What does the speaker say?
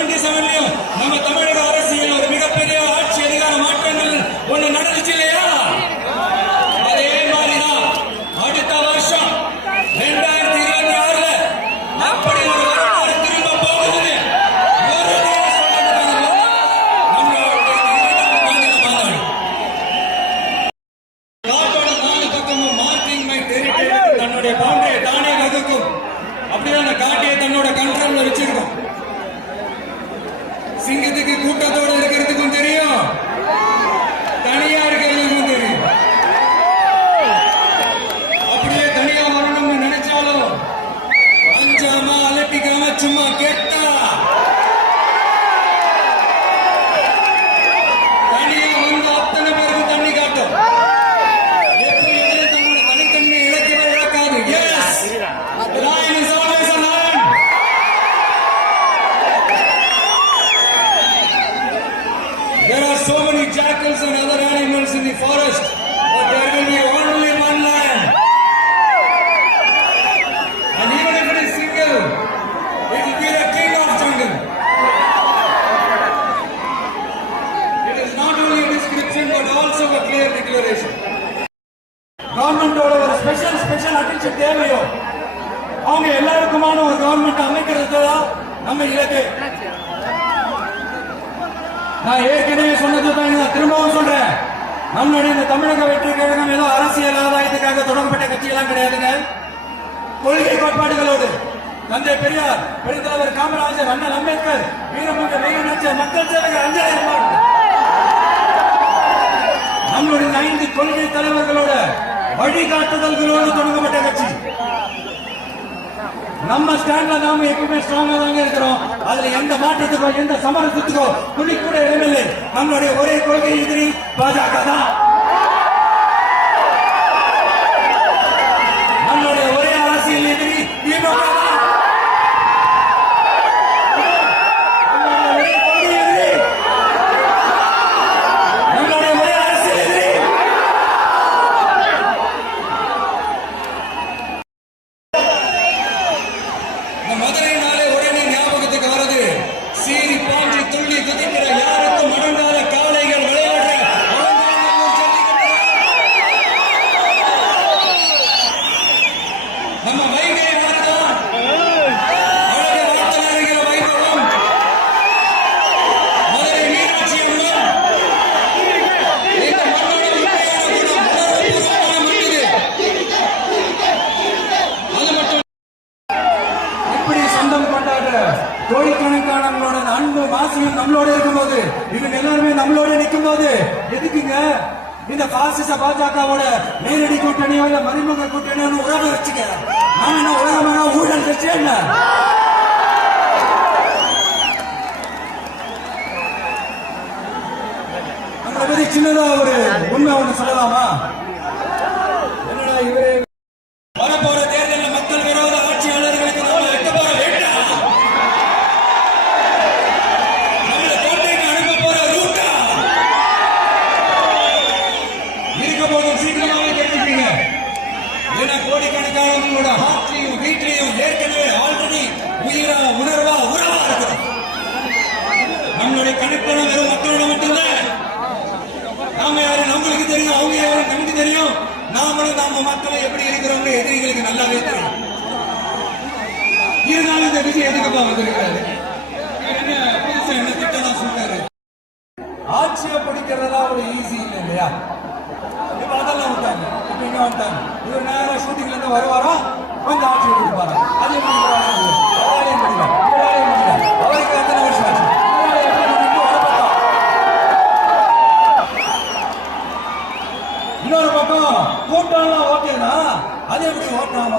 Seventy seven ನಮ್ಮ ತಮಿಳಿಗ சும்மா கேட்டா தனியா வந்து அத்தனை பேருக்கு தண்ணி காட்டும் எப்பயுமே தன்னோட தனித்தன்மை இழக்கவே இழக்காது yes lion is always a lion There are so many jackals and other animals in the forest, but there will be only one அவங்க ஒரு கவர்மெண்ட் அமைக்கிறது தான் நம்ம இலக்கு. நான் ஏற்கனவே சொன்னது தான் நான் திரும்பவும் சொல்றேன். நம்மளுடைய இந்த தமிழக வெற்றி கழகம் ஏதோ அரசியல் ஆதாயத்துக்காக தொடங்கப்பட்ட கட்சியெல்லாம் கிடையாதுங்க. கொள்கை கோட்பாடுகளோடு. தந்தை பெரியார் பெருந்தலைவர் காமராஜர் அண்ணல் அம்பேத்கர் வீரமுக வீரநச்சர் மக்கள் சேவகர் அஞ்சாயிரம் நம்மளுடைய ஐந்து கொள்கை தலைவர்களோட வழிகாட்டுதல்களோடு தொடங்கப்பட்ட கட்சி. நம்ம ஸ்டாண்ட்ல நாம எப்பவுமே ஸ்ட்ராங்கா தாங்க இருக்கிறோம். அதுல எந்த மாற்றத்துக்கோ எந்த சமரசத்துக்கோ துளி கூட இடமில்லை. நம்மளுடைய ஒரே கொள்கை எதிரி பாஜக தான். போது எதுக்குங்க? இந்த பாசிச பாஜகவோட நேரடி கூட்டணியோ இல்ல மறைமுக கூட்டணியோ உறவு வச்சுக்க. நான் என்ன ஊழல் கட்சி என்ன? நம்மளை பத்தி சின்னதா ஒரு உண்மை ஒண்ணு சொல்லலாமா? ஏன்னா கோடிக்கணக்கானவங்களோட ஹார்ட்லையும் வீட்லயும் ஏற்கனவே ஆல்ரெடி உயிரா உணர்வா உறவா இருக்குது. நம்மளுடைய கணக்கெல்லாம் வெறும் மக்களோட மட்டும்தான். நாம யாரு? நம்மளுக்கு தெரியும் அவங்க யாரு? நமக்கு தெரியும். நாமளும் நாம மக்களை எப்படி இருக்கிறவங்க எதிரிகளுக்கு நல்லாவே தெரியும். இருந்தாலும் இந்த விஜய் எதுக்குப்பா வந்திருக்கிறாரு? என்ன புதுசா என்ன திட்டம் சொல்றாரு? ஆட்சியை பிடிக்கிறதெல்லாம் ஒரு ஈஸி இல்லை இல்லையா? இப்ப அதெல்லாம் விட்டாங்க நேரம் ஷூட்டிங்ல இருந்து கொஞ்சம் ஆட்சி கொடுப்பாரா அது எப்படி அவராலே முடியல. அவராலே முடியல. இன்னொரு பக்கம் கூட்டம்லாம் ஓகேனா? அது எப்படி ஓட்டாங்க